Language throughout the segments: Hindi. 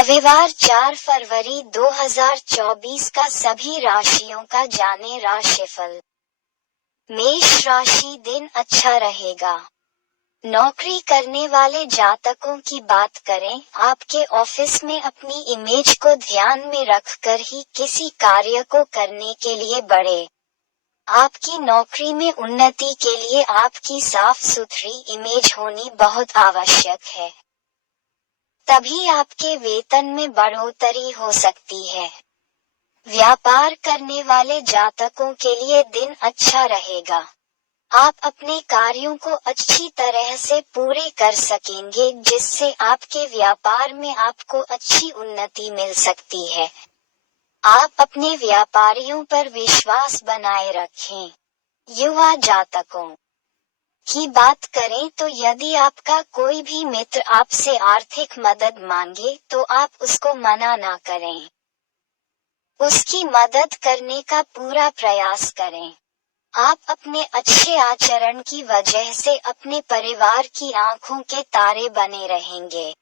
रविवार 4 फरवरी 2024 का सभी राशियों का जाने राशिफल। मेष राशि दिन अच्छा रहेगा। नौकरी करने वाले जातकों की बात करें, आपके ऑफिस में अपनी इमेज को ध्यान में रखकर ही किसी कार्य को करने के लिए बढ़े। आपकी नौकरी में उन्नति के लिए आपकी साफ सुथरी इमेज होनी बहुत आवश्यक है। तभी आपके वेतन में बढ़ोतरी हो सकती है। व्यापार करने वाले जातकों के लिए दिन अच्छा रहेगा। आप अपने कार्यों को अच्छी तरह से पूरे कर सकेंगे, जिससे आपके व्यापार में आपको अच्छी उन्नति मिल सकती है। आप अपने व्यापारियों पर विश्वास बनाए रखें। युवा जातकों की बात करें तो यदि आपका कोई भी मित्र आपसे आर्थिक मदद मांगे तो आप उसको मना ना करें। उसकी मदद करने का पूरा प्रयास करें। आप अपने अच्छे आचरण की वजह से अपने परिवार की आंखों के तारे बने रहेंगे।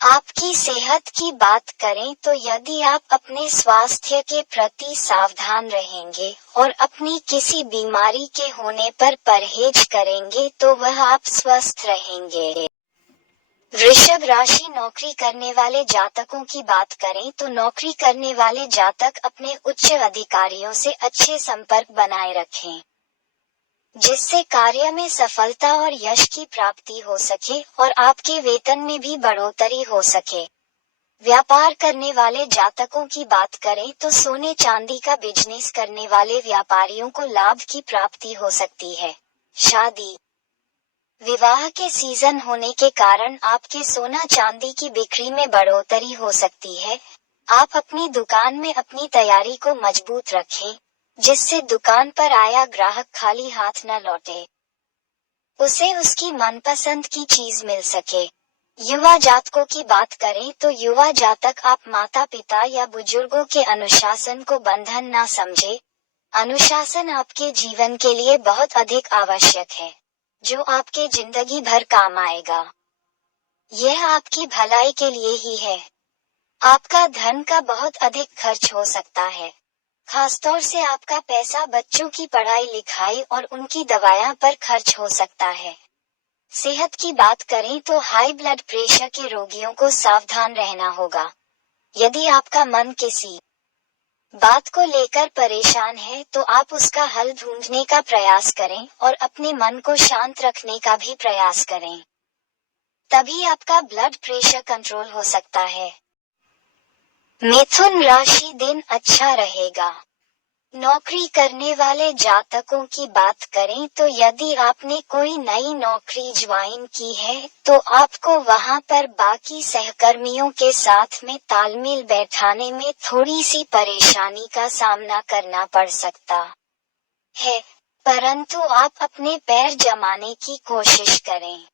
आपकी सेहत की बात करें तो यदि आप अपने स्वास्थ्य के प्रति सावधान रहेंगे और अपनी किसी बीमारी के होने पर परहेज करेंगे तो वह आप स्वस्थ रहेंगे। वृषभ राशि नौकरी करने वाले जातकों की बात करें तो नौकरी करने वाले जातक अपने उच्च अधिकारियों से अच्छे संपर्क बनाए रखें, जिससे कार्य में सफलता और यश की प्राप्ति हो सके और आपके वेतन में भी बढ़ोतरी हो सके। व्यापार करने वाले जातकों की बात करें तो सोने चांदी का बिजनेस करने वाले व्यापारियों को लाभ की प्राप्ति हो सकती है। शादी विवाह के सीजन होने के कारण आपके सोना चांदी की बिक्री में बढ़ोतरी हो सकती है। आप अपनी दुकान में अपनी तैयारी को मजबूत रखें, जिससे दुकान पर आया ग्राहक खाली हाथ न लौटे, उसे उसकी मनपसंद की चीज मिल सके। युवा जातकों की बात करें तो युवा जातक आप माता पिता या बुजुर्गों के अनुशासन को बंधन न समझे। अनुशासन आपके जीवन के लिए बहुत अधिक आवश्यक है, जो आपके जिंदगी भर काम आएगा। यह आपकी भलाई के लिए ही है। आपका धन का बहुत अधिक खर्च हो सकता है, खासतौर से आपका पैसा बच्चों की पढ़ाई लिखाई और उनकी दवाइयां पर खर्च हो सकता है। सेहत की बात करें तो हाई ब्लड प्रेशर के रोगियों को सावधान रहना होगा। यदि आपका मन किसी बात को लेकर परेशान है तो आप उसका हल ढूंढने का प्रयास करें और अपने मन को शांत रखने का भी प्रयास करें। तभी आपका ब्लड प्रेशर कंट्रोल हो सकता है। मिथुन राशि दिन अच्छा रहेगा। नौकरी करने वाले जातकों की बात करें तो यदि आपने कोई नई नौकरी ज्वाइन की है तो आपको वहां पर बाकी सहकर्मियों के साथ में तालमेल बैठाने में थोड़ी सी परेशानी का सामना करना पड़ सकता है, परंतु आप अपने पैर जमाने की कोशिश करें।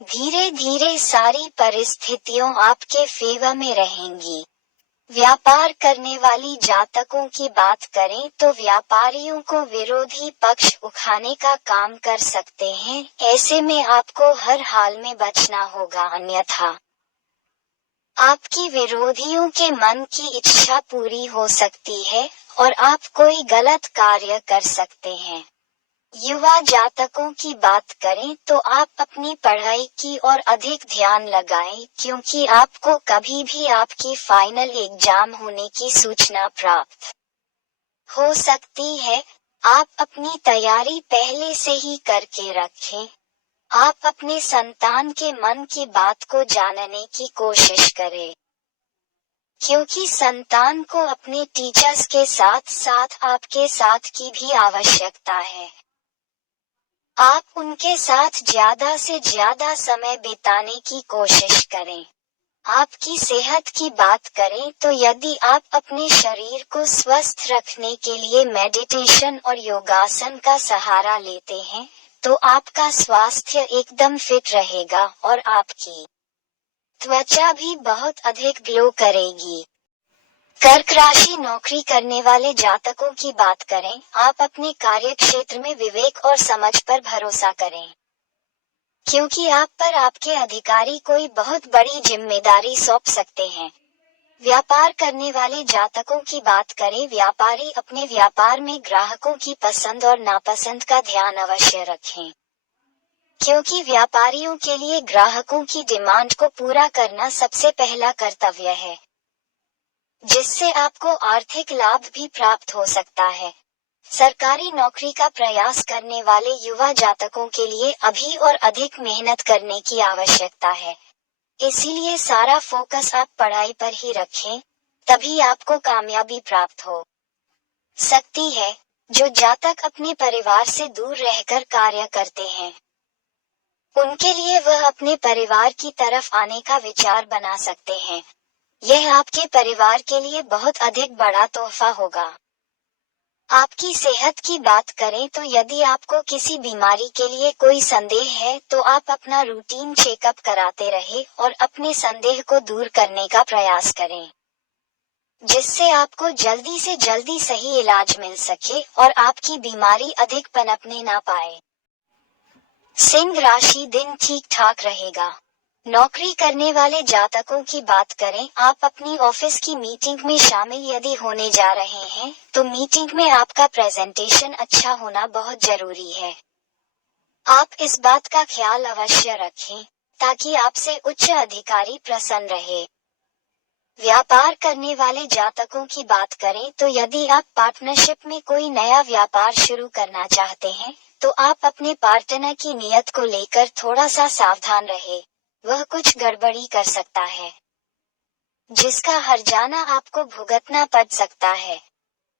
धीरे धीरे सारी परिस्थितियों आपके फेवर में रहेंगी। व्यापार करने वाली जातकों की बात करें तो व्यापारियों को विरोधी पक्ष उठाने का काम कर सकते हैं। ऐसे में आपको हर हाल में बचना होगा, अन्यथा आपकी विरोधियों के मन की इच्छा पूरी हो सकती है और आप कोई गलत कार्य कर सकते हैं। युवा जातकों की बात करें तो आप अपनी पढ़ाई की ओर अधिक ध्यान लगाएं, क्योंकि आपको कभी भी आपकी फाइनल एग्जाम होने की सूचना प्राप्त हो सकती है। आप अपनी तैयारी पहले से ही करके रखें। आप अपने संतान के मन की बात को जानने की कोशिश करें, क्योंकि संतान को अपने टीचर्स के साथ साथ आपके साथ की भी आवश्यकता है। आप उनके साथ ज्यादा से ज्यादा समय बिताने की कोशिश करें। आपकी सेहत की बात करें तो यदि आप अपने शरीर को स्वस्थ रखने के लिए मेडिटेशन और योगासन का सहारा लेते हैं तो आपका स्वास्थ्य एकदम फिट रहेगा और आपकी त्वचा भी बहुत अधिक ग्लो करेगी। कर्क राशि नौकरी करने वाले जातकों की बात करें, आप अपने कार्य क्षेत्र में विवेक और समझ पर भरोसा करें, क्योंकि आप पर आपके अधिकारी कोई बहुत बड़ी जिम्मेदारी सौंप सकते हैं। व्यापार करने वाले जातकों की बात करें, व्यापारी अपने व्यापार में ग्राहकों की पसंद और नापसंद का ध्यान अवश्य रखें, क्योंकि व्यापारियों के लिए ग्राहकों की डिमांड को पूरा करना सबसे पहला कर्तव्य है, जिससे आपको आर्थिक लाभ भी प्राप्त हो सकता है। सरकारी नौकरी का प्रयास करने वाले युवा जातकों के लिए अभी और अधिक मेहनत करने की आवश्यकता है, इसीलिए सारा फोकस आप पढ़ाई पर ही रखें, तभी आपको कामयाबी प्राप्त हो सकती है। जो जातक अपने परिवार से दूर रहकर कार्य करते हैं, उनके लिए वह अपने परिवार की तरफ आने का विचार बना सकते हैं। यह आपके परिवार के लिए बहुत अधिक बड़ा तोहफा होगा। आपकी सेहत की बात करें तो यदि आपको किसी बीमारी के लिए कोई संदेह है तो आप अपना रूटीन चेकअप कराते रहें और अपने संदेह को दूर करने का प्रयास करें, जिससे आपको जल्दी से जल्दी सही इलाज मिल सके और आपकी बीमारी अधिक पनपने ना पाए। सिंह राशि दिन ठीक ठाक रहेगा। नौकरी करने वाले जातकों की बात करें, आप अपनी ऑफिस की मीटिंग में शामिल यदि होने जा रहे हैं तो मीटिंग में आपका प्रेजेंटेशन अच्छा होना बहुत जरूरी है। आप इस बात का ख्याल अवश्य रखें ताकि आपसे उच्च अधिकारी प्रसन्न रहे। व्यापार करने वाले जातकों की बात करें तो यदि आप पार्टनरशिप में कोई नया व्यापार शुरू करना चाहते हैं तो आप अपने पार्टनर की नीयत को लेकर थोड़ा सा सावधान रहे, वह कुछ गड़बड़ी कर सकता है, जिसका हर्जाना आपको भुगतना पड़ सकता है।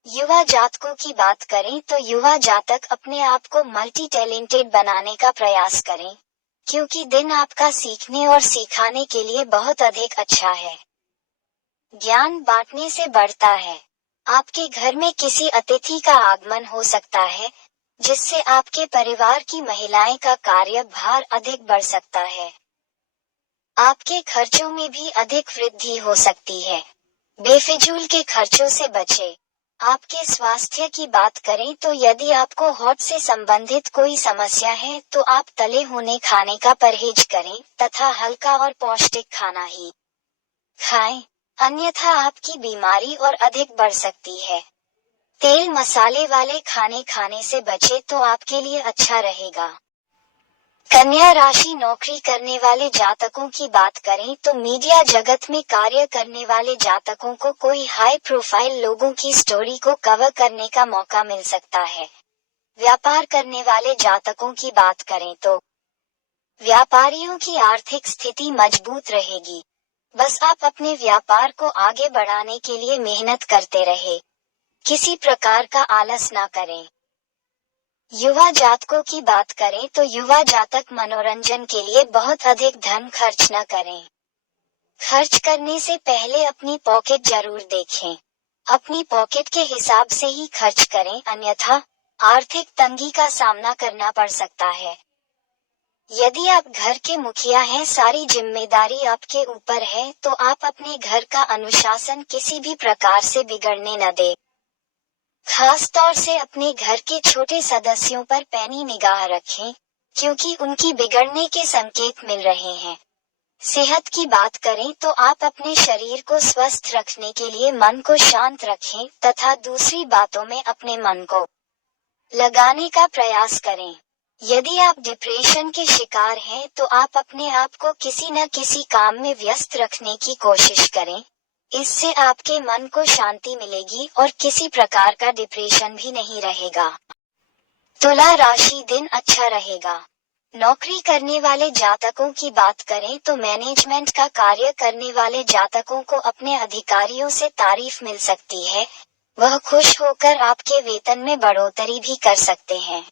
युवा जातकों की बात करें तो युवा जातक अपने आप को मल्टी टैलेंटेड बनाने का प्रयास करें, क्योंकि दिन आपका सीखने और सिखाने के लिए बहुत अधिक अच्छा है। ज्ञान बांटने से बढ़ता है। आपके घर में किसी अतिथि का आगमन हो सकता है, जिससे आपके परिवार की महिलाएं का कार्यभार अधिक बढ़ सकता है। आपके खर्चों में भी अधिक वृद्धि हो सकती है। बेफिजूल के खर्चों से बचें। आपके स्वास्थ्य की बात करें तो यदि आपको हार्ट से संबंधित कोई समस्या है तो आप तले हुए खाने का परहेज करें तथा हल्का और पौष्टिक खाना ही खाएं, अन्यथा आपकी बीमारी और अधिक बढ़ सकती है। तेल मसाले वाले खाने खाने से बचे तो आपके लिए अच्छा रहेगा। कन्या राशि नौकरी करने वाले जातकों की बात करें तो मीडिया जगत में कार्य करने वाले जातकों को कोई हाई प्रोफाइल लोगों की स्टोरी को कवर करने का मौका मिल सकता है। व्यापार करने वाले जातकों की बात करें तो व्यापारियों की आर्थिक स्थिति मजबूत रहेगी। बस आप अपने व्यापार को आगे बढ़ाने के लिए मेहनत करते रहे, किसी प्रकार का आलस ना करें। युवा जातकों की बात करें तो युवा जातक मनोरंजन के लिए बहुत अधिक धन खर्च न करें। खर्च करने से पहले अपनी पॉकेट जरूर देखें। अपनी पॉकेट के हिसाब से ही खर्च करें, अन्यथा आर्थिक तंगी का सामना करना पड़ सकता है। यदि आप घर के मुखिया हैं, सारी जिम्मेदारी आपके ऊपर है, तो आप अपने घर का अनुशासन किसी भी प्रकार से बिगड़ने न दें। खास तौर से अपने घर के छोटे सदस्यों पर पैनी निगाह रखें, क्योंकि उनकी बिगड़ने के संकेत मिल रहे हैं। सेहत की बात करें तो आप अपने शरीर को स्वस्थ रखने के लिए मन को शांत रखें तथा दूसरी बातों में अपने मन को लगाने का प्रयास करें। यदि आप डिप्रेशन के शिकार हैं तो आप अपने आप को किसी न किसी काम में व्यस्त रखने की कोशिश करें, इससे आपके मन को शांति मिलेगी और किसी प्रकार का डिप्रेशन भी नहीं रहेगा। तुला राशि दिन अच्छा रहेगा। नौकरी करने वाले जातकों की बात करें तो मैनेजमेंट का कार्य करने वाले जातकों को अपने अधिकारियों से तारीफ मिल सकती है, वह खुश होकर आपके वेतन में बढ़ोतरी भी कर सकते हैं।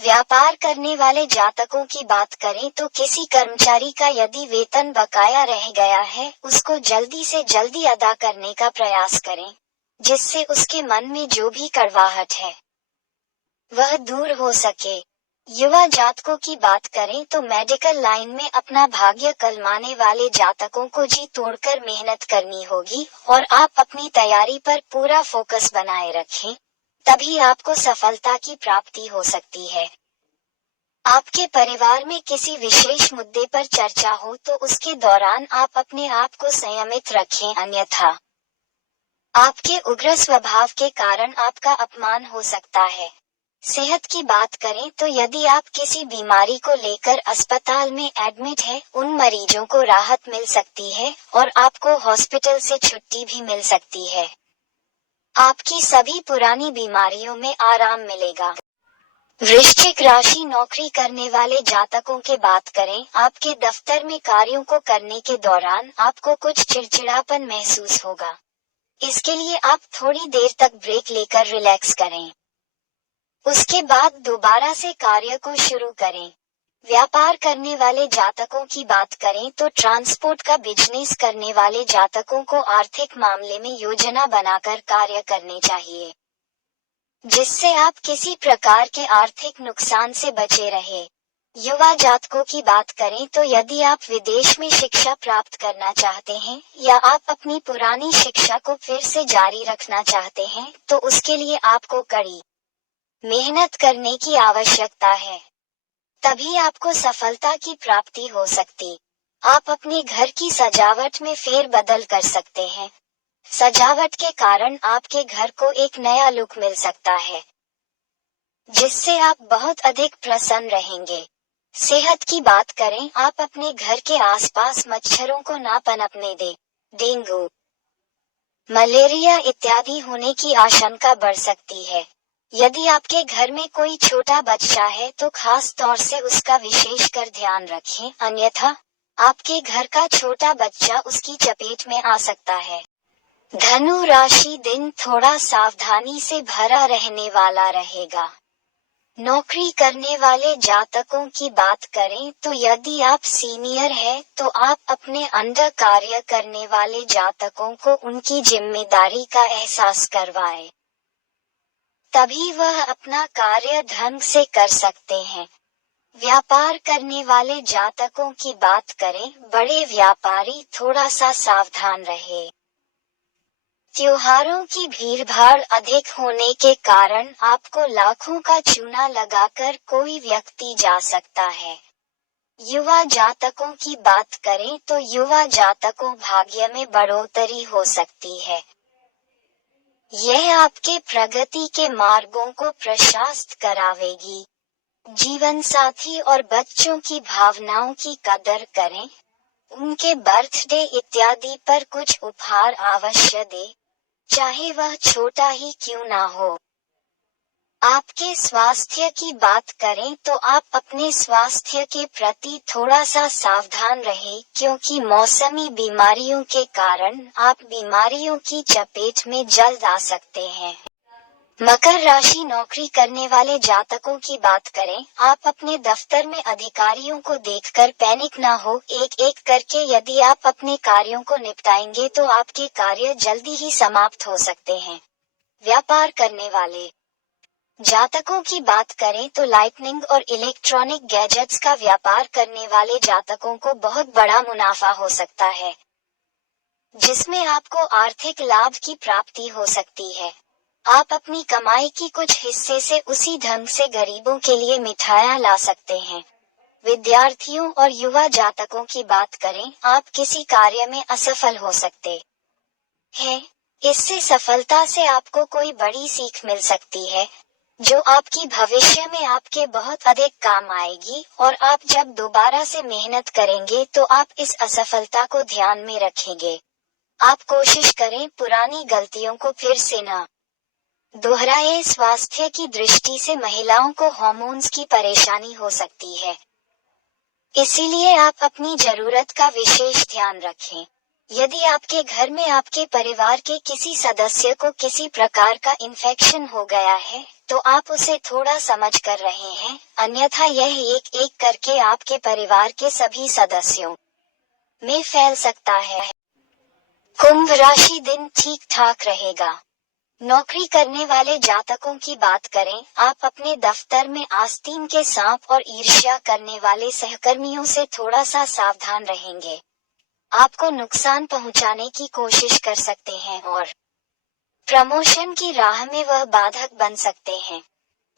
व्यापार करने वाले जातकों की बात करें तो किसी कर्मचारी का यदि वेतन बकाया रह गया है, उसको जल्दी से जल्दी अदा करने का प्रयास करें, जिससे उसके मन में जो भी कड़वाहट है वह दूर हो सके। युवा जातकों की बात करें तो मेडिकल लाइन में अपना भाग्य कलमाने वाले जातकों को जी तोड़कर मेहनत करनी होगी और आप अपनी तैयारी पर पूरा फोकस बनाए रखें, तभी आपको सफलता की प्राप्ति हो सकती है। आपके परिवार में किसी विशेष मुद्दे पर चर्चा हो तो उसके दौरान आप अपने आप को संयमित रखें, अन्यथा आपके उग्र स्वभाव के कारण आपका अपमान हो सकता है। सेहत की बात करें तो यदि आप किसी बीमारी को लेकर अस्पताल में एडमिट है, उन मरीजों को राहत मिल सकती है और आपको हॉस्पिटल से छुट्टी भी मिल सकती है। आपकी सभी पुरानी बीमारियों में आराम मिलेगा। वृश्चिक राशि, नौकरी करने वाले जातकों की बात करें, आपके दफ्तर में कार्यों को करने के दौरान आपको कुछ चिड़चिड़ापन महसूस होगा। इसके लिए आप थोड़ी देर तक ब्रेक लेकर रिलैक्स करें। उसके बाद दोबारा से कार्य को शुरू करें। व्यापार करने वाले जातकों की बात करें तो ट्रांसपोर्ट का बिजनेस करने वाले जातकों को आर्थिक मामले में योजना बनाकर कार्य करने चाहिए, जिससे आप किसी प्रकार के आर्थिक नुकसान से बचे रहे। युवा जातकों की बात करें तो यदि आप विदेश में शिक्षा प्राप्त करना चाहते हैं या आप अपनी पुरानी शिक्षा को फिर से जारी रखना चाहते हैं तो उसके लिए आपको कड़ी मेहनत करने की आवश्यकता है, तभी आपको सफलता की प्राप्ति हो सकती। आप अपने घर की सजावट में फेरबदल कर सकते हैं। सजावट के कारण आपके घर को एक नया लुक मिल सकता है, जिससे आप बहुत अधिक प्रसन्न रहेंगे। सेहत की बात करें, आप अपने घर के आसपास मच्छरों को ना पनपने दें। डेंगू, मलेरिया इत्यादि होने की आशंका बढ़ सकती है। यदि आपके घर में कोई छोटा बच्चा है तो खास तौर से उसका विशेषकर ध्यान रखें, अन्यथा आपके घर का छोटा बच्चा उसकी चपेट में आ सकता है। धनु राशि, दिन थोड़ा सावधानी से भरा रहने वाला रहेगा। नौकरी करने वाले जातकों की बात करें तो यदि आप सीनियर हैं तो आप अपने अंडर कार्य करने वाले जातकों को उनकी जिम्मेदारी का एहसास करवाएं, तभी वह अपना कार्य ढंग से कर सकते हैं। व्यापार करने वाले जातकों की बात करें, बड़े व्यापारी थोड़ा सा सावधान रहे। त्योहारों की भीड़भाड़ अधिक होने के कारण आपको लाखों का चूना लगाकर कोई व्यक्ति जा सकता है। युवा जातकों की बात करें तो युवा जातकों भाग्य में बढ़ोतरी हो सकती है। यह आपके प्रगति के मार्गों को प्रशस्त करावेगी। जीवन साथी और बच्चों की भावनाओं की कदर करें। उनके बर्थडे इत्यादि पर कुछ उपहार अवश्य दें, चाहे वह छोटा ही क्यों ना हो। आपके स्वास्थ्य की बात करें तो आप अपने स्वास्थ्य के प्रति थोड़ा सा सावधान रहें, क्योंकि मौसमी बीमारियों के कारण आप बीमारियों की चपेट में जल्द आ सकते हैं। मकर राशि, नौकरी करने वाले जातकों की बात करें, आप अपने दफ्तर में अधिकारियों को देखकर पैनिक ना हो। एक एक करके यदि आप अपने कार्यों को निपटाएंगे तो आपके कार्य जल्दी ही समाप्त हो सकते हैं। व्यापार करने वाले जातकों की बात करें तो लाइटनिंग और इलेक्ट्रॉनिक गैजेट्स का व्यापार करने वाले जातकों को बहुत बड़ा मुनाफा हो सकता है, जिसमें आपको आर्थिक लाभ की प्राप्ति हो सकती है। आप अपनी कमाई की कुछ हिस्से से उसी ढंग से गरीबों के लिए मिठाइयाँ ला सकते हैं। विद्यार्थियों और युवा जातकों की बात करें, आप किसी कार्य में असफल हो सकते हैं। इससे सफलता से आपको कोई बड़ी सीख मिल सकती है, जो आपकी भविष्य में आपके बहुत अधिक काम आएगी, और आप जब दोबारा से मेहनत करेंगे तो आप इस असफलता को ध्यान में रखेंगे। आप कोशिश करें पुरानी गलतियों को फिर से न दोहराए। स्वास्थ्य की दृष्टि से महिलाओं को हार्मोन्स की परेशानी हो सकती है, इसीलिए आप अपनी जरूरत का विशेष ध्यान रखें। यदि आपके घर में आपके परिवार के किसी सदस्य को किसी प्रकार का इन्फेक्शन हो गया है तो आप उसे थोड़ा समझ कर रहे हैं, अन्यथा यह एक एक करके आपके परिवार के सभी सदस्यों में फैल सकता है। कुंभ राशि, दिन ठीक ठाक रहेगा। नौकरी करने वाले जातकों की बात करें, आप अपने दफ्तर में आस्तीन के सांप और ईर्ष्या करने वाले सहकर्मियों से थोड़ा सा सावधान रहेंगे। आपको नुकसान पहुंचाने की कोशिश कर सकते हैं और प्रमोशन की राह में वह बाधक बन सकते हैं।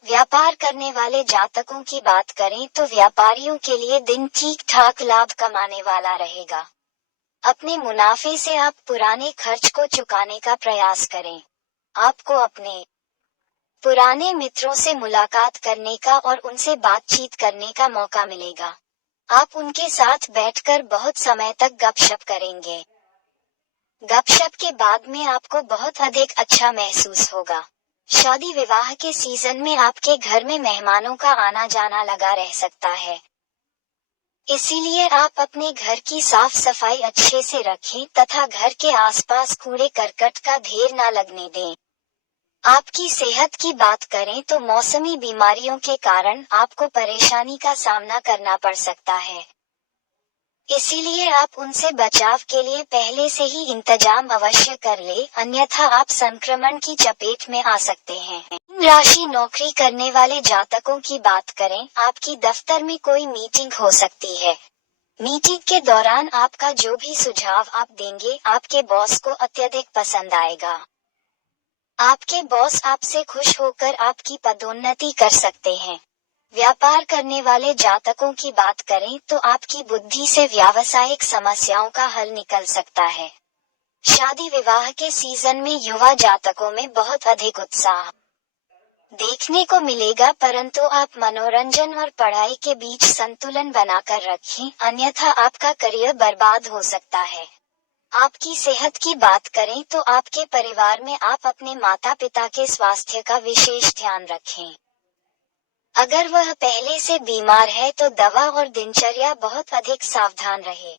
व्यापार करने वाले जातकों की बात करें तो व्यापारियों के लिए दिन ठीक ठाक लाभ कमाने वाला रहेगा। अपने मुनाफे से आप पुराने खर्च को चुकाने का प्रयास करें। आपको अपने पुराने मित्रों से मुलाकात करने का और उनसे बातचीत करने का मौका मिलेगा। आप उनके साथ बैठकर बहुत समय तक गपशप करेंगे। गपशप के बाद में आपको बहुत अधिक अच्छा महसूस होगा। शादी विवाह के सीजन में आपके घर में मेहमानों का आना जाना लगा रह सकता है। इसीलिए आप अपने घर की साफ सफाई अच्छे से रखें तथा घर के आसपास कूड़े करकट का ढेर न लगने दें। आपकी सेहत की बात करें तो मौसमी बीमारियों के कारण आपको परेशानी का सामना करना पड़ सकता है। इसीलिए आप उनसे बचाव के लिए पहले से ही इंतजाम अवश्य कर ले, अन्यथा आप संक्रमण की चपेट में आ सकते हैं। राशि नौकरी करने वाले जातकों की बात करें, आपकी दफ्तर में कोई मीटिंग हो सकती है। मीटिंग के दौरान आपका जो भी सुझाव आप देंगे आपके बॉस को अत्यधिक पसंद आएगा। आपके बॉस आपसे खुश होकर आपकी पदोन्नति कर सकते हैं। व्यापार करने वाले जातकों की बात करें तो आपकी बुद्धि से व्यावसायिक समस्याओं का हल निकल सकता है। शादी विवाह के सीजन में युवा जातकों में बहुत अधिक उत्साह देखने को मिलेगा, परंतु आप मनोरंजन और पढ़ाई के बीच संतुलन बनाकर रखें, अन्यथा आपका करियर बर्बाद हो सकता है। आपकी सेहत की बात करें तो आपके परिवार में आप अपने माता पिता के स्वास्थ्य का विशेष ध्यान रखें। अगर वह पहले से बीमार है तो दवा और दिनचर्या बहुत अधिक सावधान रहे।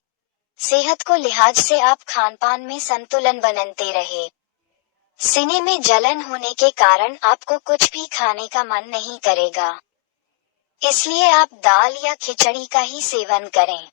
सेहत को लिहाज से आप खानपान में संतुलन बनाते रहे। सीने में जलन होने के कारण आपको कुछ भी खाने का मन नहीं करेगा, इसलिए आप दाल या खिचड़ी का ही सेवन करें।